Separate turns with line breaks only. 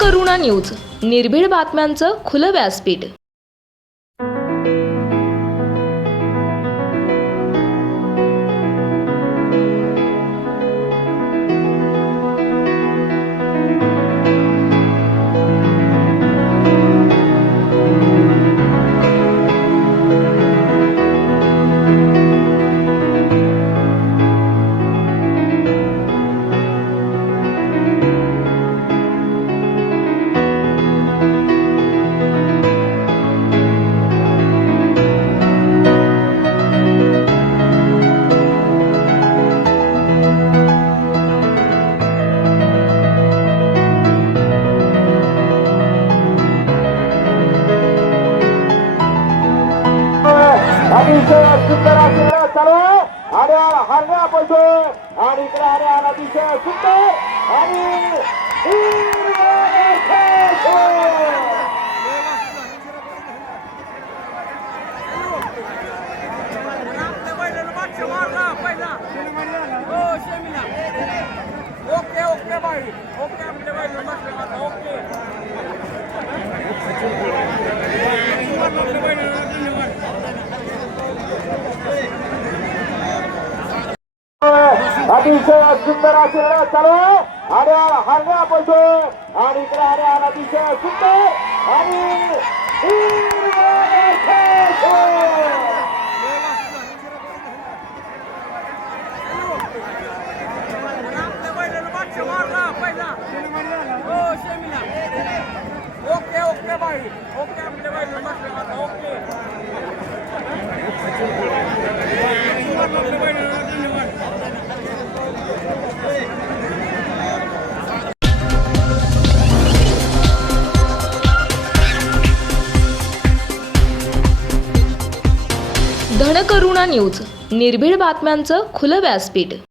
करुणा news निर्भीड बातम्यांचं खुलं व्यासपीठ.
अतिशय सुंदर असे चालू आणि हरण्या पडतो आणि इकडे आले अतिशय सुंदर आणि अतिशय सुंदर असे चालू आहे. आणि हरण्या पडतो आणि इकडे आले अतिशय सुंदर आणि हो, खेळ.
पहिला ओके ओके बाई. ओके
धनकरुणा न्यूज निर्भीड बातम्यांचं खुलं व्यासपीठ.